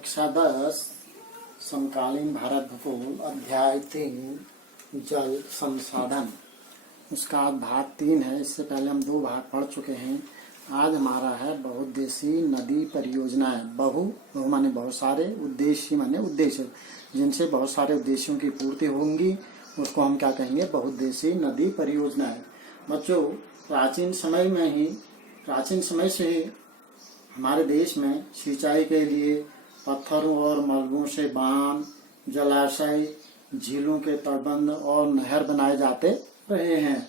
कक्षा 10 समकालीन भारत भूगोल अध्याय 3 जल संसाधन। उसका भाग 3 है। इससे पहले हम 2 भाग पढ़ चुके हैं। आज हमारा है बहुउद्देशीय नदी परियोजनाएं। बहु माने बहुत सारे, उद्देश्य माने उद्देश्य, जिनसे बहुत सारे उद्देश्यों की पूर्ति होंगी उसको हम क्या कहेंगे, बहुउद्देशीय नदी परियोजनाएं। बच्चों, प्राचीन समय से ही हमारे देश में सिंचाई के लिए पत्थरों और मलबों से बांध, जलाशय, झीलों के तटबंध और नहर बनाए जाते रहे हैं।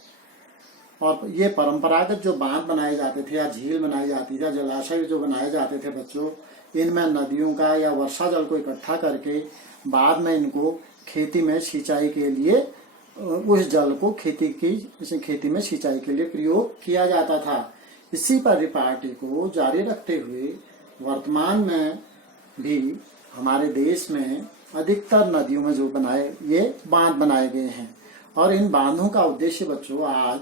और ये परंपरागत जो बांध बनाए जाते थे या झील बनाई जाती थी या जलाशय जो बनाए जाते थे बच्चों, इनमें नदियों का या वर्षा जल को इकट्ठा करके बाद में इनको खेती में सिंचाई के लिए, उस जल को खेती में सिंचाई के लिए प्रयोग किया जाता था। इसी परिपाटी को जारी रखते हुए वर्तमान में भी हमारे देश में अधिकतर नदियों में ये बांध बनाए गए हैं। और इन बांधों का उद्देश्य बच्चों,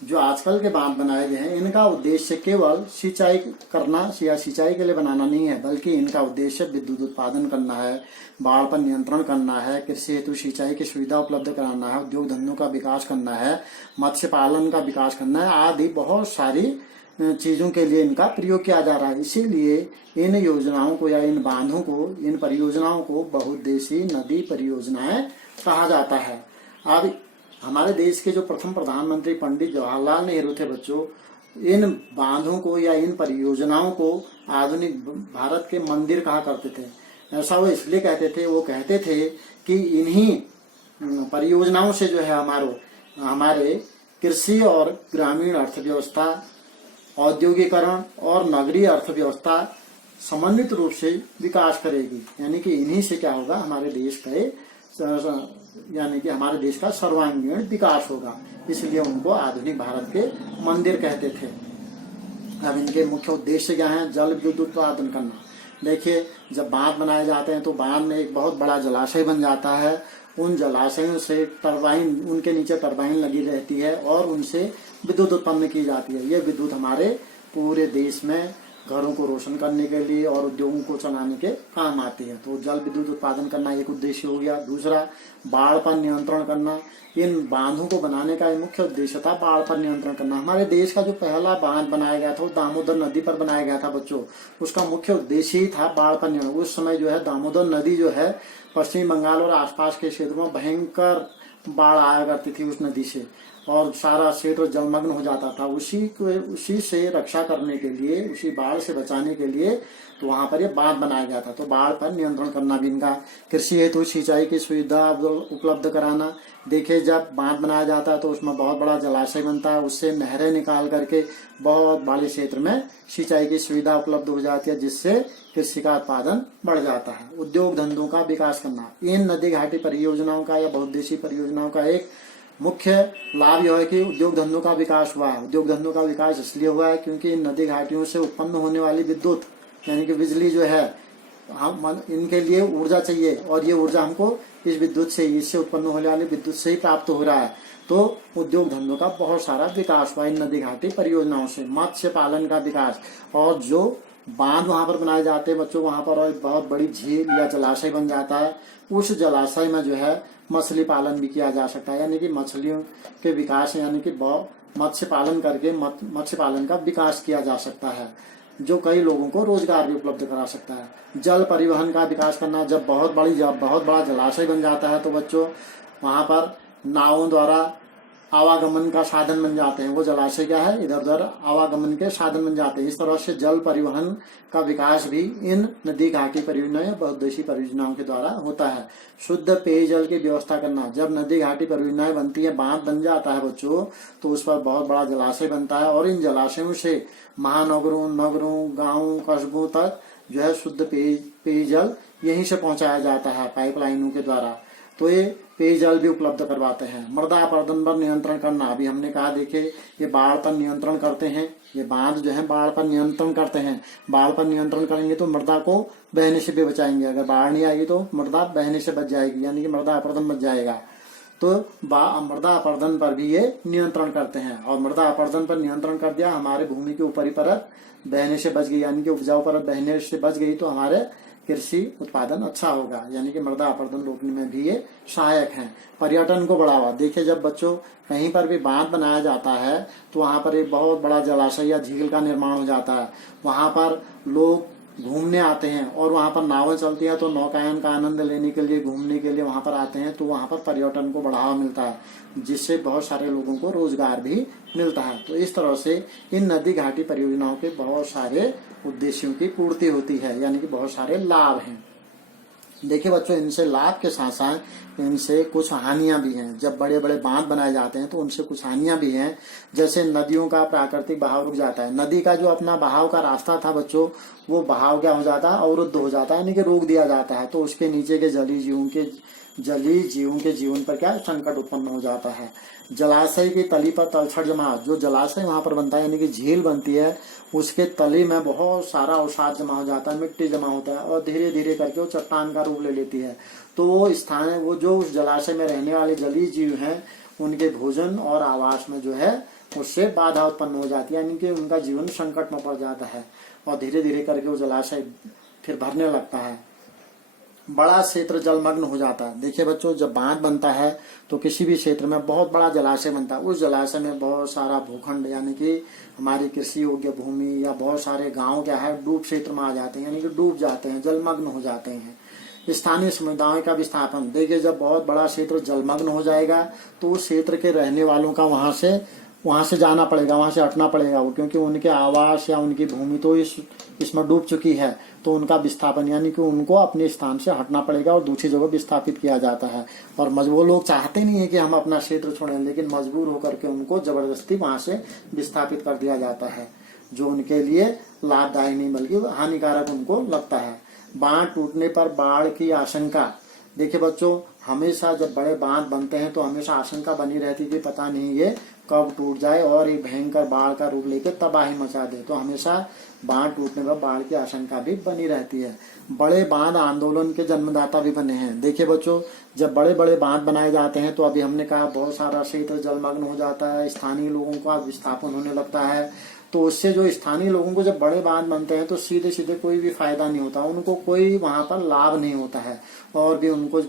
जो आजकल के बांध बनाए गए हैं, इनका उद्देश्य केवल सिंचाई करना या सिंचाई के लिए बनाना नहीं है, बल्कि इनका उद्देश्य विद्युत उत्पादन करना है, बाढ़ पर नियंत्रण करना है, कृषि हेतु सिंचाई की सुविधा उपलब्ध कराना है, उद्योग धंधों का विकास करना है, मत्स्य पालन का विकास करना है, आदि बहुत सारी चीजों के लिए इनका प्रयोग किया जा रहा है। इसीलिए इन योजनाओं को या इन बांधों को, इन परियोजनाओं को बहुउद्देशीय नदी परियोजनाएं कहा जाता है। अब हमारे देश के जो प्रथम प्रधानमंत्री पंडित जवाहरलाल नेहरू थे बच्चों, इन बांधों को या इन परियोजनाओं को आधुनिक भारत के मंदिर कहा करते थे। ऐसा वो इसलिए कहते थे, वो कहते थे कि इन्हीं परियोजनाओं से जो है हमारे कृषि और ग्रामीण अर्थव्यवस्था, औद्योगिकरण और नगरीय अर्थव्यवस्था समन्वित रूप से विकास करेगी। यानी कि इन्हीं से क्या होगा, हमारे देश का सर्वांगीण विकास होगा। इसलिए उनको आधुनिक भारत के मंदिर कहते थे। अब इनके मुख्य उद्देश्य क्या है? जल विद्युत उत्पादन करना। देखिए, जब बांध बनाए जाते हैं तो बांध में एक बहुत बड़ा जलाशय बन जाता है। उन जलाशयों से उनके नीचे टरबाइन लगी रहती है और उनसे विद्युत उत्पन्न की जाती है। ये विद्युत हमारे पूरे देश में घरों को रोशन करने के लिए और उद्योगों को चलाने के काम आती है। तो जल विद्युत उत्पादन करना एक उद्देश्य हो गया। दूसरा, बाढ़ पर नियंत्रण करना। इन बांधों को बनाने का मुख्य उद्देश्य था बाढ़ पर नियंत्रण करना। हमारे देश का जो पहला बांध बनाया गया था वो दामोदर नदी पर बनाया गया था बच्चों। उसका मुख्य उद्देश्य ही था बाढ़ पर नियंत्रण। उस समय जो है दामोदर नदी जो है पश्चिमी बंगाल और आसपास के क्षेत्रों में भयंकर बाढ़ आया करती थी उस नदी से, और सारा क्षेत्र जलमग्न हो जाता था। उसी से रक्षा करने के लिए, उसी बाढ़ से बचाने के लिए तो वहां पर ये बांध बनाया गया था। तो बाढ़ पर नियंत्रण करना भी इनका। कृषि हेतु सिंचाई की सुविधा उपलब्ध कराना। देखिए, जब बांध बनाया जाता है तो उसमें बहुत बड़ा जलाशय बनता है, उससे नहरें निकाल करके बहुत बड़े क्षेत्र में सिंचाई की सुविधा उपलब्ध हो जाती है, जिससे कृषि का उत्पादन बढ़ जाता है। उद्योग धंधों का विकास करना। इन नदी घाटी परियोजनाओं का या बहुउद्देशीय परियोजनाओं का एक मुख्य लाभ यह है कि उद्योग धंधों का विकास हुआ है। उद्योग धंधों का विकास इसलिए हुआ है क्योंकि इन नदी घाटियों से उत्पन्न होने वाली विद्युत यानी कि बिजली जो है, हम इनके लिए ऊर्जा चाहिए और ये ऊर्जा हमको इससे उत्पन्न होने वाली विद्युत से ही प्राप्त हो रहा है। तो उद्योग धंधों का बहुत सारा विकास हुआ इन नदी घाटी परियोजनाओं से। मत्स्य पालन का विकास, और जो बांध वहां पर बनाए जाते हैं बच्चों, वहां पर बहुत बड़ी झील या जलाशय बन जाता है। उस जलाशय में जो है मछली पालन भी किया जा सकता है, यानी कि मछलियों के विकास, यानी कि मत्स्य पालन करके मत्स्य पालन का विकास किया जा सकता है, जो कई लोगों को रोजगार भी उपलब्ध करा सकता है। जल परिवहन का विकास करना। जब बहुत बड़ा जलाशय बन जाता है तो बच्चों वहां पर नावों द्वारा आवागमन का साधन बन जाते हैं। वो जलाशय क्या है, इधर उधर आवागमन के साधन बन जाते हैं। इस तरह से जल परिवहन का विकास भी इन नदी घाटी परियोजनाएं, बहुउद्देशीय परियोजनाओं के द्वारा होता है। शुद्ध पेयजल की व्यवस्था करना। जब नदी घाटी परियोजनाएं बनती है, बांध बन जाता है बच्चों, तो उस पर बहुत बड़ा जलाशय बनता है और इन जलाशयों से महानगरों, नगरों, गाँवों, कस्बों तक जो है शुद्ध पेयजल यहीं से पहुंचाया जाता है पाइपलाइनों के द्वारा। तो ये पेयजल भी उपलब्ध करवाते हैं। मृदा अपरदन पर नियंत्रण करना। अभी हमने कहा, देखिए, ये बाढ़ पर नियंत्रण करते हैं। ये बांध जो है बाढ़ पर नियंत्रण करते हैं। बाढ़ पर नियंत्रण करेंगे तो मृदा को बहने से भी बचाएंगे। अगर बाढ़ नहीं आएगी तो मृदा बहने से बच जाएगी, यानी कि मृदा अपरदन बच जाएगा। तो मृदा अपरदन पर भी ये नियंत्रण करते हैं। और मृदा अपरदन पर नियंत्रण कर दिया, हमारे भूमि की ऊपरी परत बहने से बच गई, यानी कि उपजाऊ परत बहने से बच गई, तो हमारे कृषि उत्पादन अच्छा होगा, यानी कि मृदा अपरदन रोकने में भी ये सहायक है। पर्यटन को बढ़ावा, देखिए जब बच्चों कहीं पर भी बांध बनाया जाता है तो वहां पर एक बहुत बड़ा जलाशय या झील का निर्माण हो जाता है। वहां पर लोग घूमने आते हैं और वहां पर नावें चलती हैं तो नौकायन का आनंद लेने के लिए, घूमने के लिए वहां पर आते हैं, तो वहां पर पर्यटन को बढ़ावा मिलता है, जिससे बहुत सारे लोगों को रोजगार भी मिलता है। तो इस तरह से इन नदी घाटी परियोजनाओं के बहुत सारे उद्देश्यों की पूर्ति होती है, यानी कि बहुत सारे लाभ हैं। देखिए बच्चों, इनसे लाभ के साथ साथ इनसे कुछ हानियां भी हैं। जब बड़े बड़े बांध बनाए जाते हैं तो उनसे कुछ हानियां भी हैं, जैसे नदियों का प्राकृतिक बहाव रुक जाता है। नदी का जो अपना बहाव का रास्ता था बच्चों, वो बहाव क्या हो जाता है, अवरुद्ध हो जाता है, यानी कि रोक दिया जाता है। तो उसके नीचे के जलीय जीवों के जीवन पर क्या संकट उत्पन्न हो जाता है। जलाशय की तली पर तलछट जमा, जो जलाशय वहां पर बनता है यानी कि झील बनती है, उसके तली में बहुत सारा अवसाद जमा हो जाता है, मिट्टी जमा होता है और धीरे धीरे करके वो चट्टान का रूप ले लेती है। तो वो स्थान है, वो जो उस जलाशय में रहने वाले जलीय जीव हैं, उनके भोजन और आवास में जो है उससे बाधा उत्पन्न हो जाती है, यानी कि उनका जीवन संकट में पड़ जाता है और धीरे धीरे करके वो जलाशय फिर भरने लगता है। बड़ा क्षेत्र जलमग्न हो जाता है। देखिए बच्चों, जब बांध बनता है तो किसी भी क्षेत्र में बहुत बड़ा जलाशय बनता है, उस जलाशय में बहुत सारा भूखंड यानी कि हमारी कृषि योग्य भूमि या बहुत सारे गांव क्या है डूब क्षेत्र में आ जाते हैं, यानी कि डूब जाते हैं, जलमग्न हो जाते हैं। स्थानीय समुदायों का विस्थापन, देखिए जब बहुत बड़ा क्षेत्र जलमग्न हो जाएगा तो उस क्षेत्र के रहने वालों का वहां से जाना पड़ेगा, वहां से हटना पड़ेगा, क्योंकि उनके आवास या उनकी भूमि तो इसमें डूब चुकी है। तो उनका विस्थापन यानी कि उनको अपने स्थान से हटना पड़ेगा और दूसरी जगह विस्थापित किया जाता है। और वो लोग चाहते नहीं है कि हम अपना क्षेत्र छोड़ें, लेकिन मजबूर होकर के उनको जबरदस्ती वहां से विस्थापित कर दिया जाता है, जो उनके लिए लाभदायी नहीं बल्कि हानिकारक उनको लगता है। बांध टूटने पर बाढ़ की आशंका, देखिए बच्चों, हमेशा जब बड़े बांध बनते हैं तो हमेशा आशंका बनी रहती है कि पता नहीं ये कब टूट जाए और एक भयंकर बाढ़ का रूप लेकर तबाही मचा दे। तो हमेशा बांध टूटने पर बाढ़ की आशंका भी बनी रहती है। बड़े बांध आंदोलन के जन्मदाता भी बने हैं। देखिए बच्चों, जब बड़े बड़े बांध बनाए जाते हैं तो अभी हमने कहा बहुत सारा क्षेत्र जलमग्न हो जाता है, स्थानीय लोगों का विस्थापन होने लगता है। तो उससे जो स्थानीय लोगों को जब बड़े बांध बनते हैं तो सीधे सीधे कोई भी फायदा नहीं होता, उनको कोई वहां पर लाभ नहीं होता है और भी उनको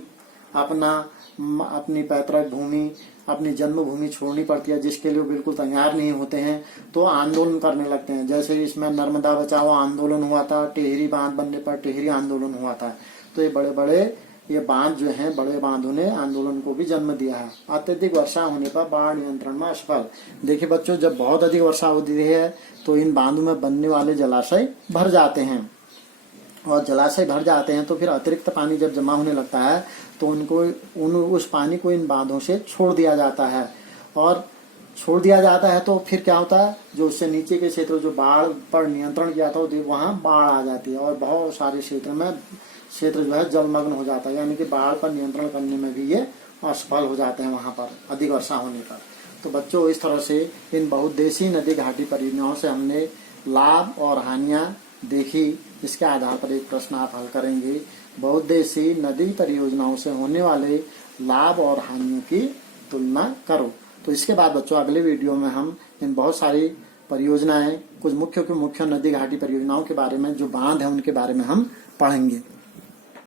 अपनी पैतृक भूमि, अपनी जन्मभूमि छोड़नी पड़ती है, जिसके लिए वो बिल्कुल तैयार नहीं होते हैं। तो आंदोलन करने लगते हैं, जैसे इसमें नर्मदा बचाओ आंदोलन हुआ था, टिहरी बांध बनने पर टिहरी आंदोलन हुआ था। तो ये बड़े बड़े बांध जो हैं, बड़े बांधों ने आंदोलन को भी जन्म दिया है। अत्यधिक वर्षा होने पर बाढ़ नियंत्रण में असफल, देखिए बच्चों, जब बहुत अधिक वर्षा होती है तो इन बांधों में बनने वाले जलाशय भर जाते हैं और जलाशय भर जाते हैं तो फिर अतिरिक्त पानी जब जमा होने लगता है तो उस पानी को इन बांधों से छोड़ दिया जाता है। और छोड़ दिया जाता है तो फिर क्या होता है, जो उससे नीचे के क्षेत्र जो बाढ़ पर नियंत्रण किया था वहां बाढ़ आ जाती है और बहुत सारे क्षेत्र जो है जलमग्न हो जाता है, यानी कि बाढ़ पर नियंत्रण करने में भी ये असफल हो जाते हैं वहां पर अधिक वर्षा होने पर। तो बच्चों, इस तरह से इन बहुउद्देशीय नदी घाटी परियोजनाओं से हमने लाभ और हानियां देखी। इसके आधार पर एक प्रश्न आप हल करेंगे, बहुउद्देशीय नदी परियोजनाओं से होने वाले लाभ और हानियों की तुलना करो। तो इसके बाद बच्चों अगले वीडियो में हम इन बहुत सारी परियोजनाएं, कुछ मुख्य नदी घाटी परियोजनाओं के बारे में, जो बांध है उनके बारे में हम पढ़ेंगे।